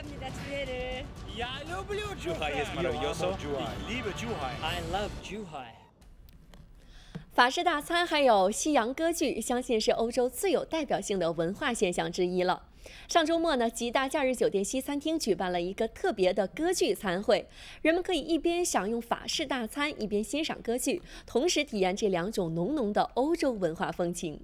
사랑합니다, 주해를. Я люблю Zhuhai Zhuhai. ist maravilloso. Ich liebe Zhuhai. I love Zhuhai. 法式大餐还有西洋歌剧，相信是欧洲最有代表性的文化现象之一了。上周末呢，吉大假日酒店西餐厅举办了一个特别的歌剧餐会，人们可以一边享用法式大餐，一边欣赏歌剧，同时体验这两种浓浓的欧洲文化风情。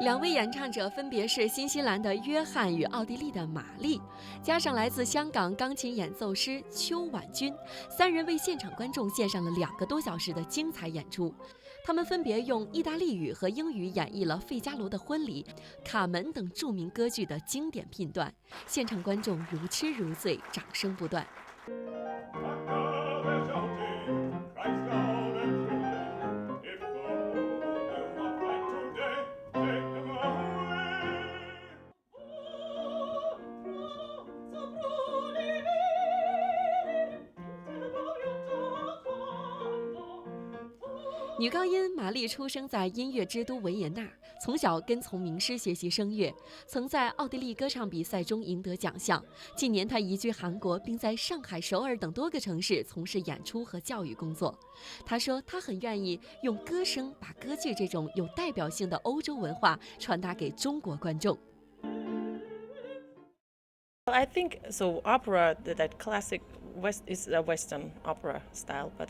两位演唱者分别是新西兰的约翰与奥地利的玛丽，加上来自香港钢琴演奏师邱婉君，三人为现场观众献上了2个多小时的精彩演出。他们分别用意大利语和英语演绎了《费加罗的婚礼》、《卡门》等著名歌剧的经典片段，现场观众如痴如醉，掌声不断。女高音玛丽出生在音乐之都维也纳，从小跟从名师学习声乐，曾在奥地利歌唱比赛中赢得奖项。近年，她移居韩国，并在上海、首尔等多个城市从事演出和教育工作。她说，她很愿意用歌声把歌剧这种有代表性的欧洲文化传达给中国观众。I think so. Opera, that classic is a Western opera style, but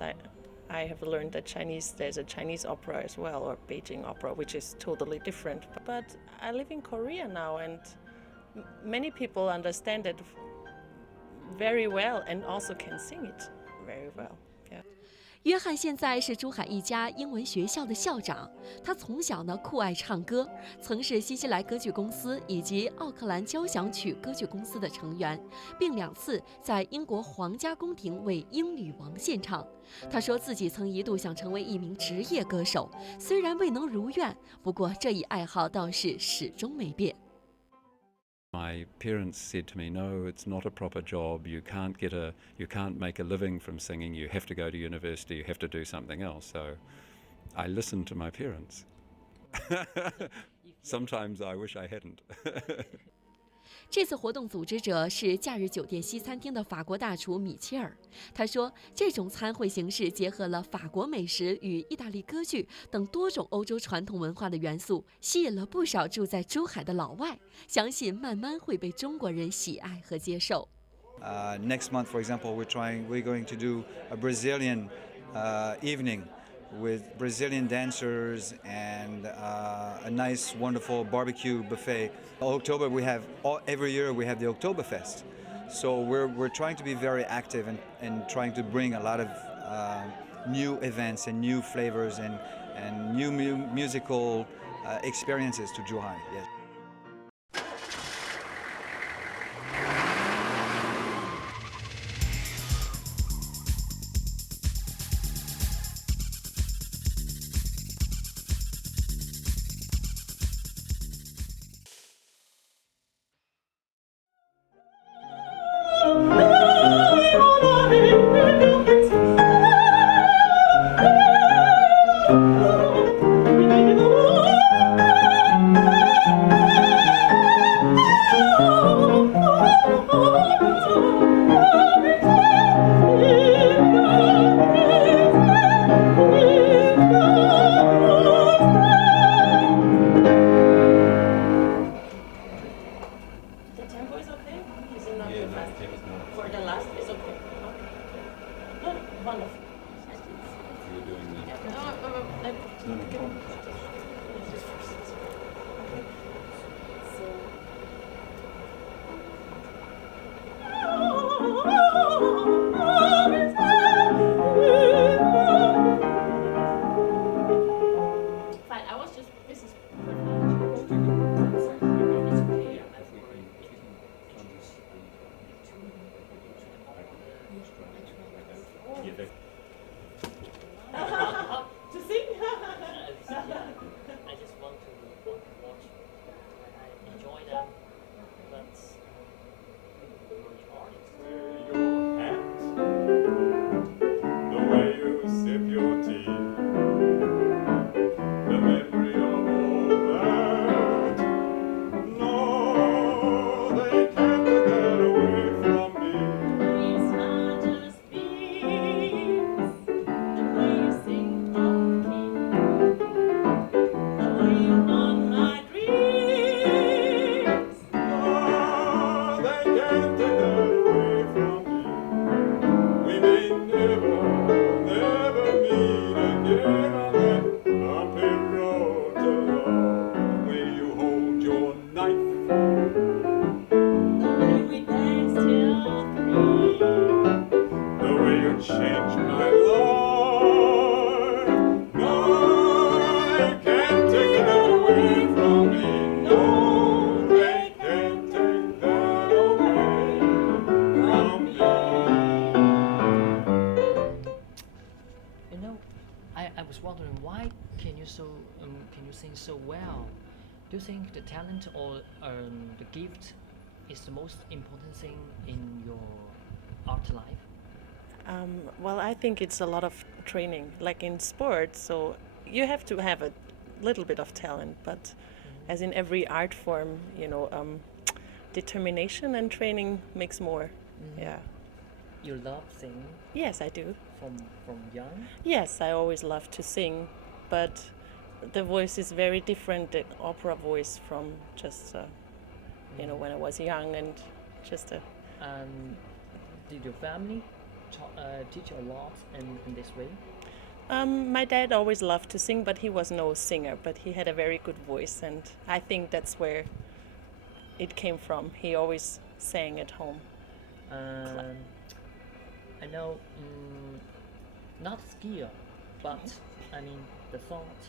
I have learned that there's a Chinese opera as well, or Beijing opera, which is totally different. But I live in Korea now, and many people understand it very well and also can sing it very well. Yeah. 约翰现在是珠海一家英文学校的校长，他从小呢酷爱唱歌，曾是新西兰歌剧公司以及奥克兰交响曲歌剧公司的成员，并2次在英国皇家宫廷为英女王献唱。他说自己曾一度想成为一名职业歌手，虽然未能如愿，不过这一爱好倒是始终没变。My parents said to me, "No, it's not a proper job. You can't make a living from singing. You have to go to university. You have to do something else." So, I listened to my parents. Sometimes I wish I hadn't. 这次活动组织者是假日酒店西餐厅的法国大厨米切尔。他说，这种餐会形式结合了法国美食与意大利歌剧等多种欧洲传统文化的元素，吸引了不少住在珠海的老外，相信慢慢会被中国人喜爱和接受。Next month, for example, we're going to do a Brazilian evening with Brazilian dancers and a nice, wonderful barbecue buffet. October, every year we have the Oktoberfest. So we're trying to be very active and trying to bring a lot of new events and new flavors and new musical experiences to Zhuhai. Yes. you sing so well. Do you think the talent or the gift is the most important thing in your art life? Well, I think it's a lot of training, like in sports. So you have to have a little bit of talent, but as in every art form, determination and training makes more. Yeah. You love singing Yes, I do. from young? Yes, I always love to sing, but the voice is very different, the opera voice, from just, when I was young and just a. Did your family teach you a lot in this way? My dad always loved to sing, but he was no singer, but he had a very good voice, and I think that's where it came from. He always sang at home. I know, not skill, but I mean the thought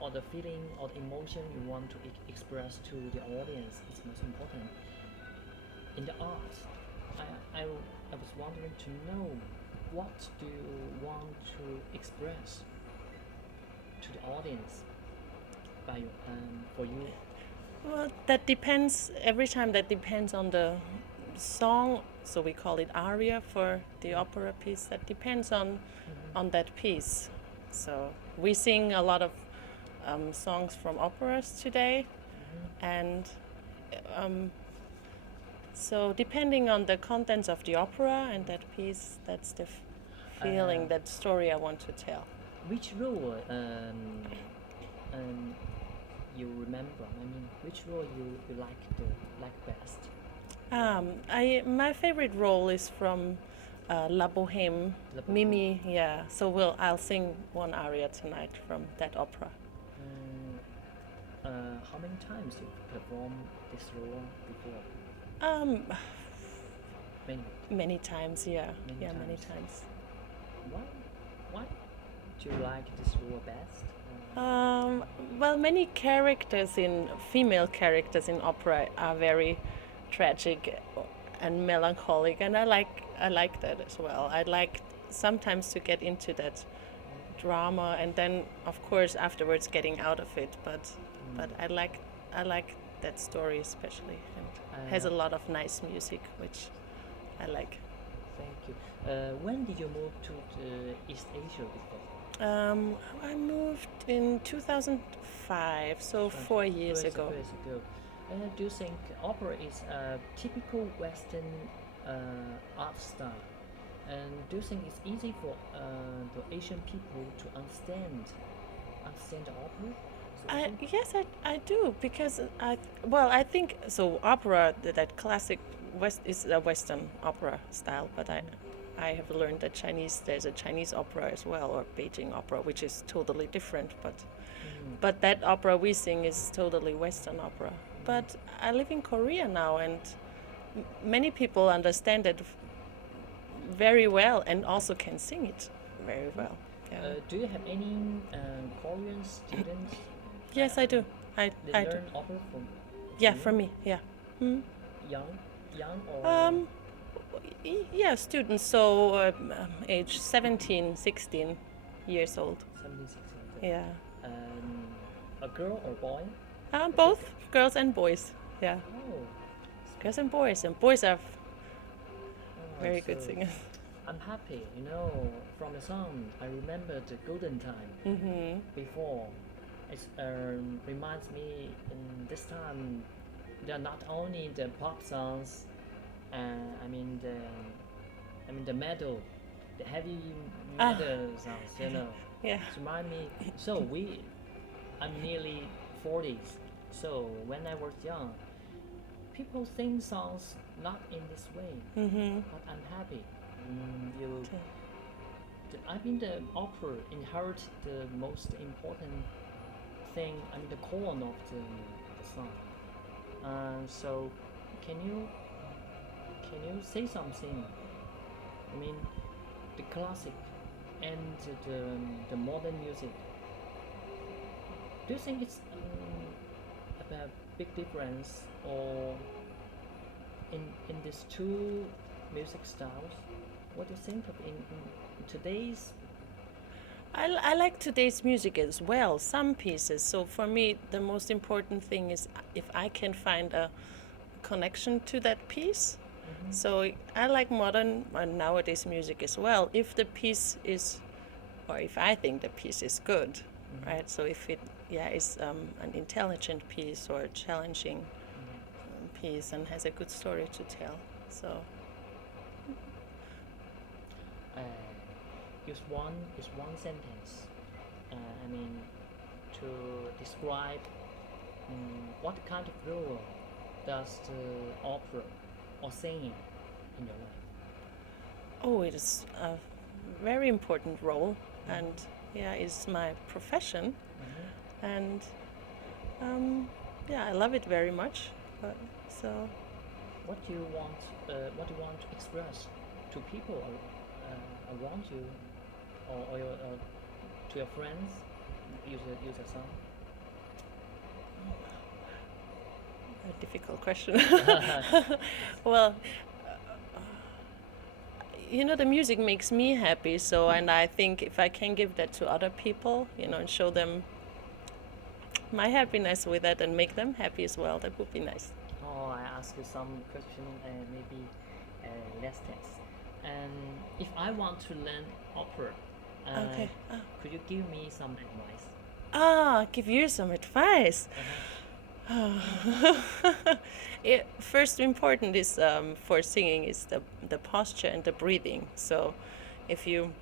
or the feeling or the emotion you want to express to the audience is most important. In the art, I was wondering to know what do you want to express to the audience for you? Well, that depends. Every time that depends on the song. So we call it aria for the opera piece. That depends on that piece. So we sing a lot of songs from operas today, and so depending on the contents of the opera and that piece, that's the feeling, that story I want to tell. Which role you remember? I mean, which role you like best? My favorite role is from La Boheme, La Boheme. Mimi. Yeah. So I'll sing one aria tonight from that opera. How many times you performed this role before? Many times. Yeah. Many Times. times. Why do you like this role best? Well, many female characters in opera are very tragic and melancholic, and I like that as well. I like sometimes to get into that drama, and then of course afterwards getting out of it. But I like that story especially, and has a lot of nice music, which I like. Thank you. When did you move to the East Asia before? I moved in 2005, so 4 years ago. Do you think opera is a typical Western art style? And do you think it's easy for the Asian people to understand the opera? Yes, I do, because I think so. Opera, that classic is a Western opera style, but I have learned that there's a Chinese opera as well, or Beijing opera, which is totally different. But that opera we sing is totally Western opera. But I live in Korea now, and many people understand it very well, and also can sing it very well. Yeah. Do you have any Korean students? Yes, I do. They I do. learn opera from Yeah, you? from me. Yeah. Mm. Young or Yeah, students. So age 17, 16 years old. 17, 16? Yeah. A girl or boy? Both girls and boys. Yeah. Oh, Girls and boys are very good so singers. I'm happy, from the song. I remember the golden time before. It reminds me in this time there are not only the pop songs, the metal, the heavy metal songs, Yeah. It remind me. So I'm nearly 40s. So when I was young, people sing songs not in this way, but I'm happy. The opera inherit the most important thing. The core of the song. So can you say something? The classic and the modern music. Do you think it's a big difference, or in these two music styles? What do you think of in today's I like today's music as well, some pieces. So for me, the most important thing is if I can find a connection to that piece. So I like modern and nowadays music as well. If the piece is, or if I think the piece is good, right? So if it, is an intelligent piece or a challenging piece and has a good story to tell. So Use one sentence. I mean, to describe what kind of role does the opera or singing in your life? oh, it is a very important role, and it's my profession, and I love it very much. But so What do you want? What do you want to express to people around you, or your, to your friends? Use a song. a difficult question. Well, the music makes me happy. So, and I think if I can give that to other people, and show them my happiness with that and make them happy as well, that would be nice. Oh, I ask you some question, maybe less text. If I want to learn opera, Okay. could you give me some advice? Give you some advice. First important is for singing is the posture and the breathing. So if you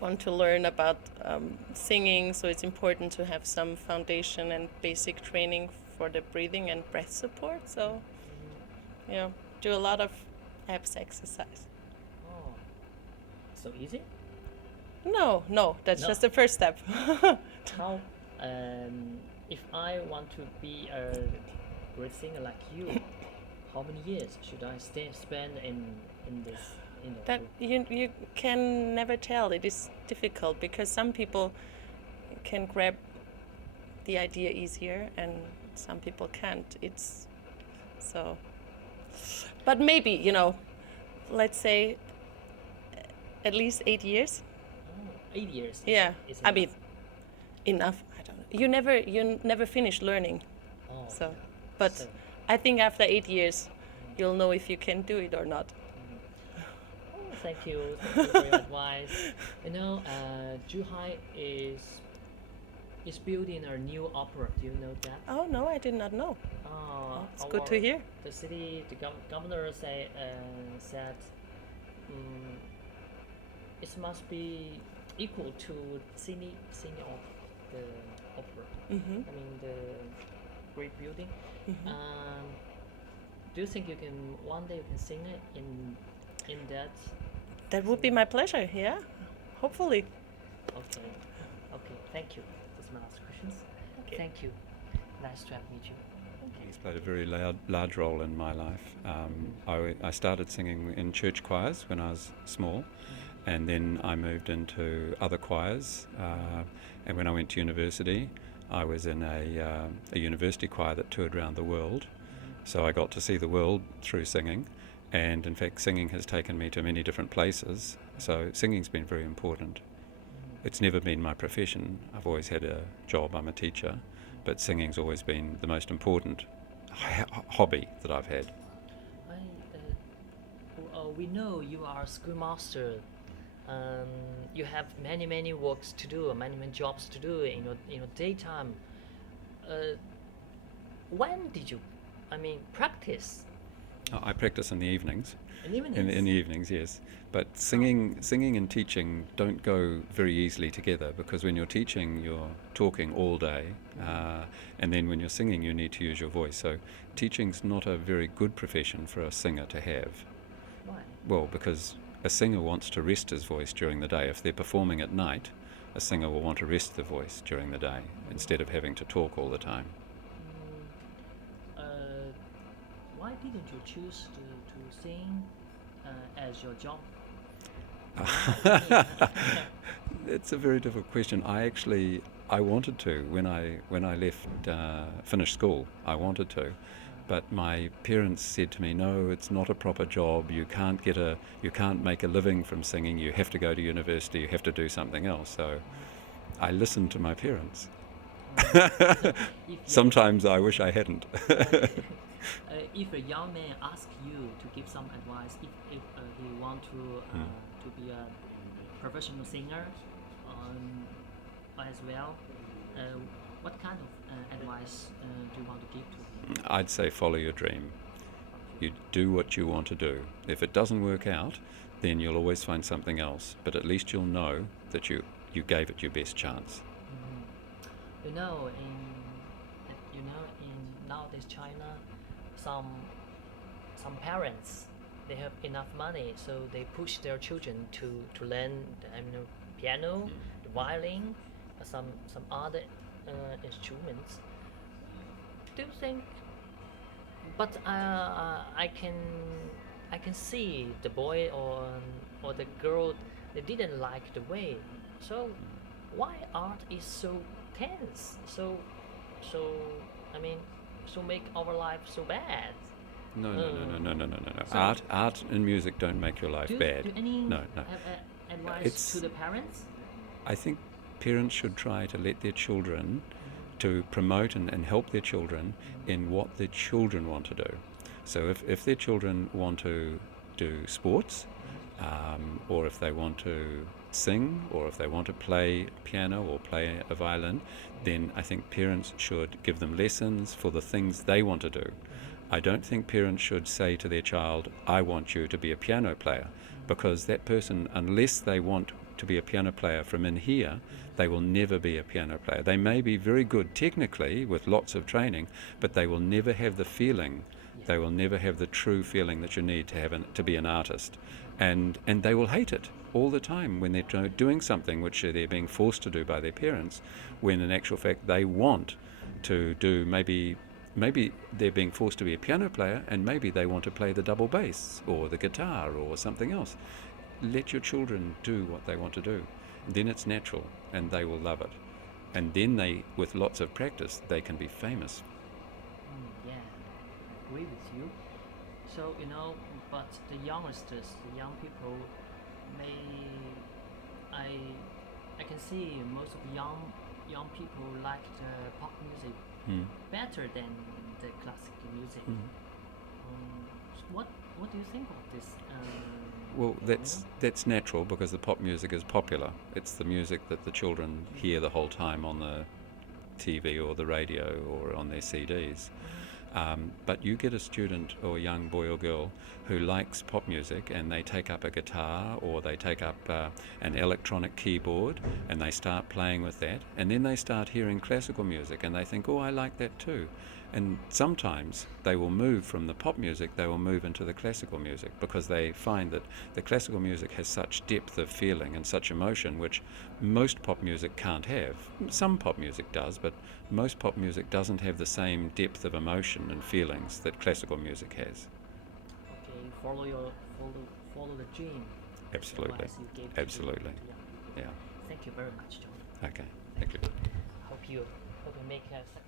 want to learn about singing, so it's important to have some foundation and basic training for the breathing and breath support. So do a lot of abs exercise. Oh, so easy? No, that's No. just the first step. How? If I want to be a great singer like you, how many years should I spend in this? That you can never tell. It is difficult because some people can grab the idea easier and some people can't. It's so. But maybe let's say at least 8 years. Oh, 8 years. Yeah, is I enough. mean enough. I don't know. You never finish learning. Oh, So, but so- I think after 8 years, you'll know if you can do it or not. Oh, thank you for your advice. Zhuhai is building a new opera. Do you know that? Oh no, I did not know. It's good to hear. The city, the governor said it must be equal to singing of the opera. Mm-hmm. I mean the great building. Do you think one day you can sing it in that? That would be my pleasure. Yeah, hopefully. Okay. Thank you. That's my last questions. Okay. Thank you. Nice to meet you. He's played a very large role in my life. I started singing in church choirs when I was small, and then I moved into other choirs. And when I went to university, I was in a university choir that toured around the world. So I got to see the world through singing, and in fact singing has taken me to many different places. So singing's been very important. It's never been my profession. I've always had a job, I'm a teacher, but singing's always been the most important hobby that I've had. We know you are a schoolmaster. You have many works to do, many jobs to do in your daytime. When did you, practice? I practice in the evenings. In the evenings? In the evenings, yes. But singing and teaching don't go very easily together, because when you're teaching, you're talking all day, and then when you're singing, you need to use your voice. So teaching's not a very good profession for a singer to have. Why? Well, because a singer wants to rest his voice during the day. If they're performing at night, a singer will want to rest the voice during the day instead of having to talk all the time. Why didn't you choose to sing as your job? It's a very difficult question. I wanted to when I finished school. I wanted to, but my parents said to me, no, it's not a proper job. You can't make a living from singing. You have to go to university. You have to do something else. So I listened to my parents. Sometimes I wish I hadn't. If a young man asks you to give some advice, if he want to be a professional singer as well, what kind of advice do you want to give to him? I'd say follow your dream. You do what you want to do. If it doesn't work out, then you'll always find something else. But at least you'll know that you gave it your best chance. Mm-hmm. In nowadays China, some parents, they have enough money, so they push their children to learn piano, the violin, some other instruments. Do you think? But I can see the boy or the girl, they didn't like the way. So why art is so tense? So make our life so bad? No. Art and music don't make your life bad. Do any No. advice to the parents? I think parents should try to let their children, to promote and help their children in what their children want to do. So if their children want to do sports, or if they want to sing, or if they want to play piano or play a violin, then I think parents should give them lessons for the things they want to do. I don't think parents should say to their child, I want you to be a piano player, because that person, unless they want to be a piano player from in here, they will never be a piano player. They may be very good technically with lots of training, but they will never have the feeling, they will never have the true feeling that you need to have to be an artist. And they will hate it all the time when they're doing something which they're being forced to do by their parents, when in actual fact they want to do, maybe they're being forced to be a piano player, and maybe they want to play the double bass or the guitar or something else. Let your children do what they want to do. Then it's natural and they will love it. And then they, with lots of practice, they can be famous. Yeah, I agree with you. So, but the youngsters, the young people, I can see most of young people like the pop music better than the classical music. So what do you think of this? Well, that's natural, because the pop music is popular. It's the music that the children hear the whole time on the TV or the radio or on their CDs. But you get a student or a young boy or girl who likes pop music, and they take up a guitar or they take up an electronic keyboard and they start playing with that, and then they start hearing classical music and they think, oh, I like that too. And sometimes they will move from the pop music, they will move into the classical music, because they find that the classical music has such depth of feeling and such emotion, which most pop music can't have. Some pop music does, but most pop music doesn't have the same depth of emotion and feelings that classical music has. Okay, follow the dream. Absolutely. Advice you gave to Absolutely. the young people. Yeah. Thank you very much, John. Okay. Thank you. Hope you make a success.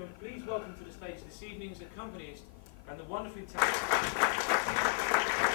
gentlemen, please welcome to the stage this evening's accompanist and the wonderfully talented